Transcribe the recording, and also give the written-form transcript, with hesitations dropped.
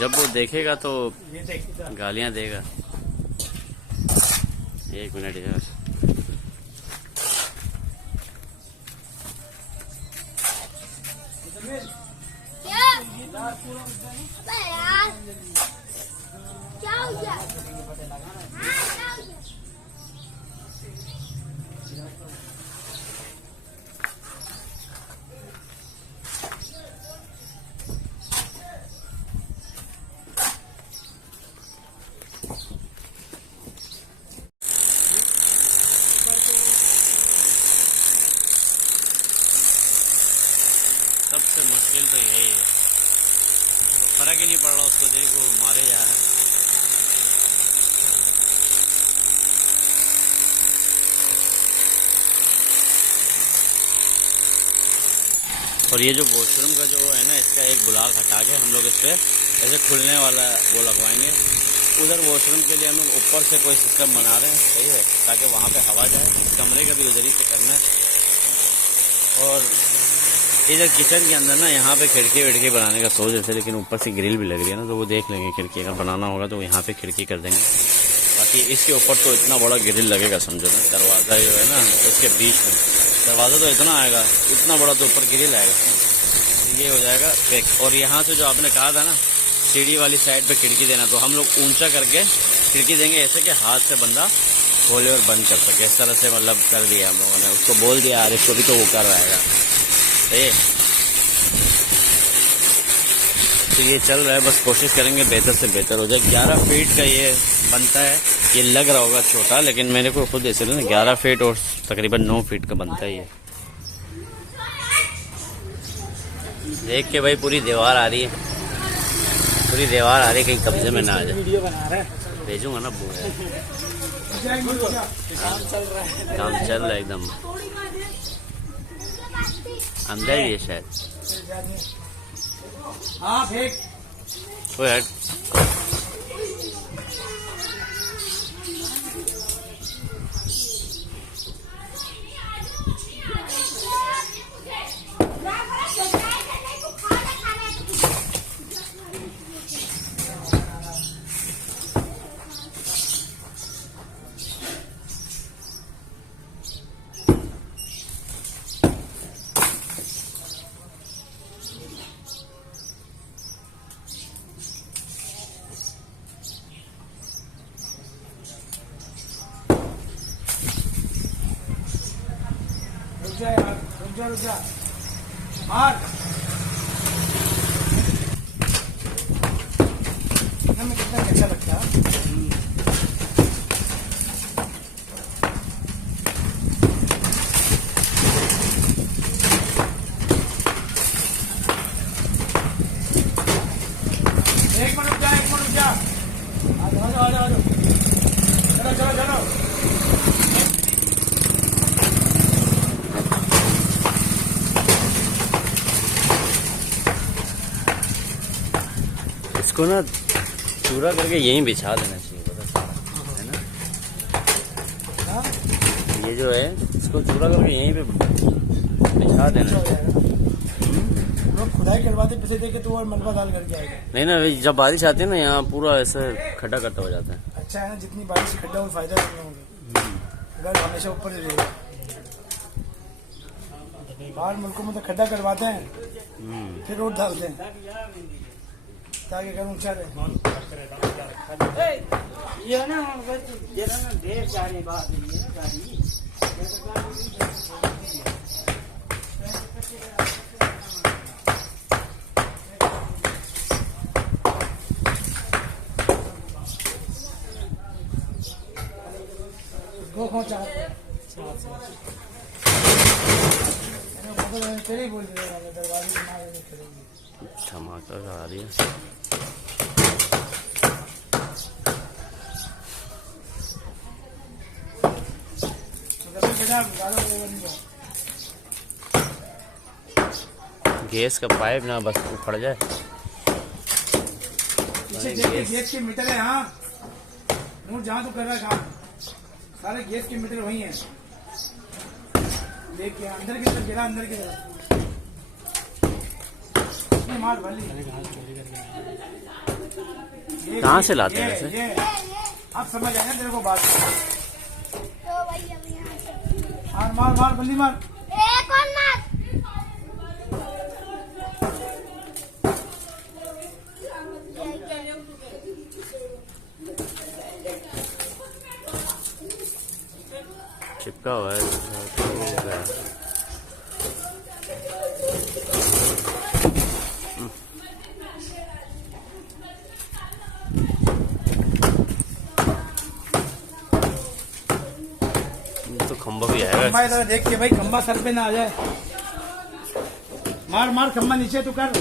जब वो देखेगा तो गालियां देगा। एक मिनट यार, क्या हो गया? सबसे मुश्किल तो यही है, तो फर्क ही नहीं पड़ रहा उसको, देखो मारे जा रहे हैं। और ये जो वॉशरूम का जो है ना, इसका एक ब्लॉक हटा के हम लोग इस पर ऐसे खुलने वाला वो लगवाएंगे। उधर वॉशरूम के लिए हम लोग ऊपर से कोई सिस्टम बना रहे हैं, सही है, ताकि वहाँ पे हवा जाए। कमरे का भी उधर ही से करना है। और इधर किचन के अंदर ना, यहाँ पे खिड़की विड़की बनाने का सोच ऐसे, लेकिन ऊपर से ग्रिल भी लग रही है ना, तो वो देख लेंगे। खिड़की अगर बनाना होगा तो यहाँ पे खिड़की कर देंगे। बाकी इसके ऊपर तो इतना बड़ा ग्रिल लगेगा, समझो ना। दरवाज़ा जो है ना इसके बीच में, दरवाज़ा तो इतना आएगा, इतना बड़ा तो ऊपर ग्रिल आएगा, ये हो जाएगा फिक्स। और यहाँ से जो आपने कहा था ना सीढ़ी वाली साइड पे खिड़की देना, तो हम लोग ऊंचा करके खिड़की देंगे ऐसे कि हाथ से बंदा खोले और बंद कर सके। इस तरह से मतलब कर दिया हम लोगों ने, उसको बोल दिया यार इसको भी, तो वो कर रहेगा। तो ये चल रहा है, बस कोशिश करेंगे बेहतर से बेहतर हो जाए। 11 फीट का ये बनता है। ये लग रहा होगा छोटा, लेकिन मेरे को खुद ऐसे ना 11 फीट और तकरीबन 9 फीट का बनता है ये। देख के भाई पूरी दीवार आ रही है, पूरी दीवार आ रही है, कहीं कब्जे में ना आ जाए। भेजूंगा ना वो, काम चल रहा है एकदम अंदर ही है शायद। हाँ फेंक वो हट। रुक जा मार हमें कितना अच्छा लगता है। एक मिनट रुक जा आ जाओ चलो इसको ना चूरा करके यहीं बिछा देना चाहिए, पता है ना। ये जो है इसको चूरा करके यहीं पे बिछा देना चाहिए। लोग खुदाई करवाते पैसे देके तो और मलबा डाल करके आएगा। नहीं ना, जब बारिश आती है ना यहाँ पूरा ऐसे खड्डा खड्डा हो जाता है। अच्छा है ना, जितनी बारिश से खड्डा हो फायदा नहीं होगा। घर हमेशा ऊपर ही रहेगा। बाहर मुल्कों में तो खड्डा करवाते हैं फिर रोड डालते हैं ताकि घर ऊंचा रहे। ये ना ढेर सारी बात है ना गाड़ी। टमाटर आ रही है। गैस का पाइप ना बस उखड़ जाए। गैस के मीटर है यहाँ जहाँ तो कर रहा है काम, सारे गैस के मीटर वही है। देखिए अंदर की तरफ गिरा, अंदर की तरफ मार भली। कहाँ से लाते हैं वैसे? ये अब समझ आया तेरे को बात। तो भाई अब यहाँ से मार मार मार बल्ली मार। एक और मार। चिपका हुआ है तो हो गया। तो खंबा भी आएगा। खंबा इधर देख के भाई, खंबा सर पे ना आ जाए। मार मार खंबा नीचे तू कर।